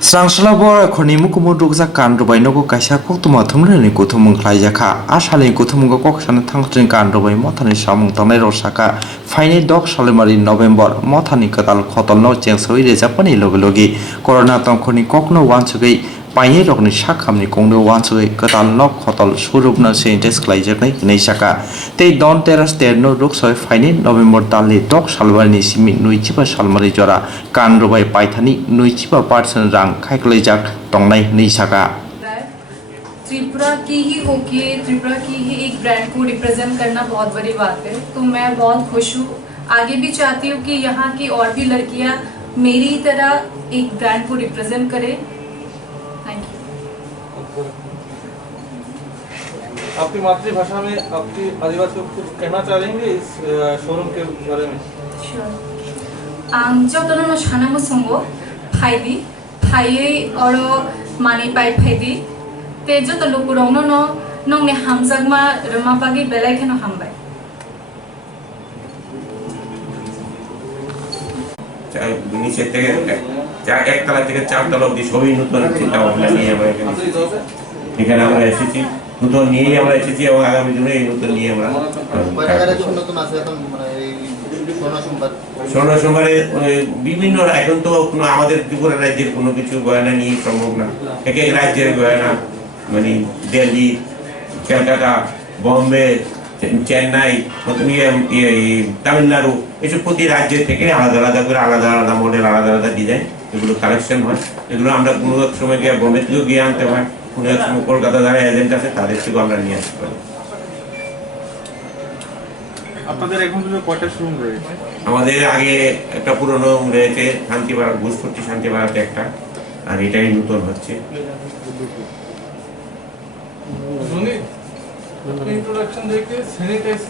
Srangshala bora khoni mukumu ruksa kanrubai nogo kaisa koktuma thumreni kuthumung khlaijaka asali kuthumung koksana thangtring kanrubai mothani samung tongnai rosaka faini dok salimari November mothani kadal khotalno chengsoi rejapani logi corona tongkhoni kokno wanchugai paini rokni sakhamni kongno wanchugai kadal nok khotal surupna sanitize khlaijaknai neisaka tei don teras terno ruksoi faini November dalni dok salwani simi nuichiba salmari jora kanrubai paithani nuichiba person rang खाइकलाइजाक तंगनाय निसाका Tripura की ही होके त्रिपुरा की ही एक brand को represent करना बहुत बड़ी बात है। तो मैं बहुत खुश हूँ, आगे भी चाहती हूँ कि यहाँ की और भी लड़कियाँ मेरी तरह एक ब्रांड को रिप्रेजेंट करें। Thank you. आपकी मातृभाषा में आपकी आदिवासियों को कुछ कहना चाहेंगे इस शोरूम के बारे में? जब दोनों नशाना में संगो फायदी फाये और मानी पाई फायदी ते जो तो लोग पुरानो नो नो ने हमजग मा रमापागी बेलाई के नो हम बाई चाहे नीचे থেকে চার একতলা থেকে চারতলা অবধি সবই নতুন চিন্তা ভাবনা নিয়ে আমরা এখানে আমরা এসেছি নতুন নিয়ে আমরা এসেছি এবং আগামী দিনে এই নতুন নিয়ে আমরা নতুন আছে এখন মানে এই সোনা সোমবারে বিভিন্ন এখন তো কোনো আমাদের ত্রিপুরা রাজ্যের কোনো কিছু গয়না নিয়ে সম্ভব না এক এক রাজ্যের গয়না মানে দিল্লি কলকাতা বোম্বে চেন্নাই তামিলনাড়ু এসব প্রতি রাজ্য থেকে আলাদা আলাদা করে আলাদা আলাদা মডেল আলাদা আলাদা ডিজাইন এগুলো কালেকশন হয় এগুলো আমরা কোনো এক সময় গিয়ে বোম্বে থেকেও গিয়ে আনতে হয় কোনো এক সময় কলকাতা যারা এজেন্ট আছে তাদের থেকেও আমরা নিয়ে আসতে পারি। আপনাদের এখন কয়টা শোরুম রয়েছে? আমাদের আগে একটা পুরনো রয়েছে শান্তিপাড়া ঘুষপট্টি শান্তিপাড়াতে একটা আর এটাই নতুন হচ্ছে। ইন্ট্রোডাকশন দেখে স্যানিটাইজ